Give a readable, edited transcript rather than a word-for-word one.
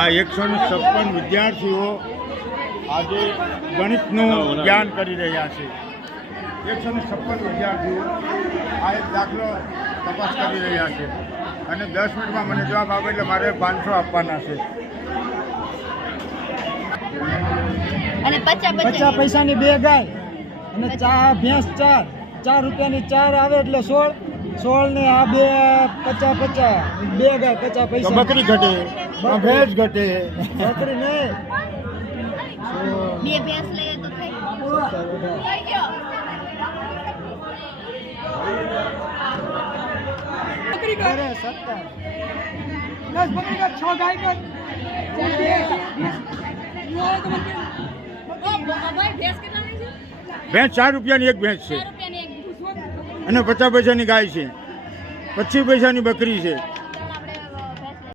આ 156 વિદ્યાર્થીઓ આજે ગણિતનું જ્ઞાન કરી રહ્યા છે. 156 વિદ્યાર્થીઓ આ એક દાખલો તપાસ કરી રહ્યા છે અને 10 મિનિટમાં મને જવાબ આપે એટલે મારે 500 આપવાના છે. અને 50 પૈસાની 2 ગાય અને ભેંસ 4 રૂપિયાની 4 આવે એટલે 16 ને આ 2 50 2 ગાય 50 પૈસા. બકરી ઘટે, ભેંસ ઘટે. બકરી નહીં, 2 ભેંસ લઈએ તો થઈ ગયો. બકરી કરે 17 10 બકરી का 6 गाय का ભેંસ 4 રૂપિયાની એક ભેંસ છે અને 50 પૈસાની ગાય છે, 25 પૈસાની બકરી છે.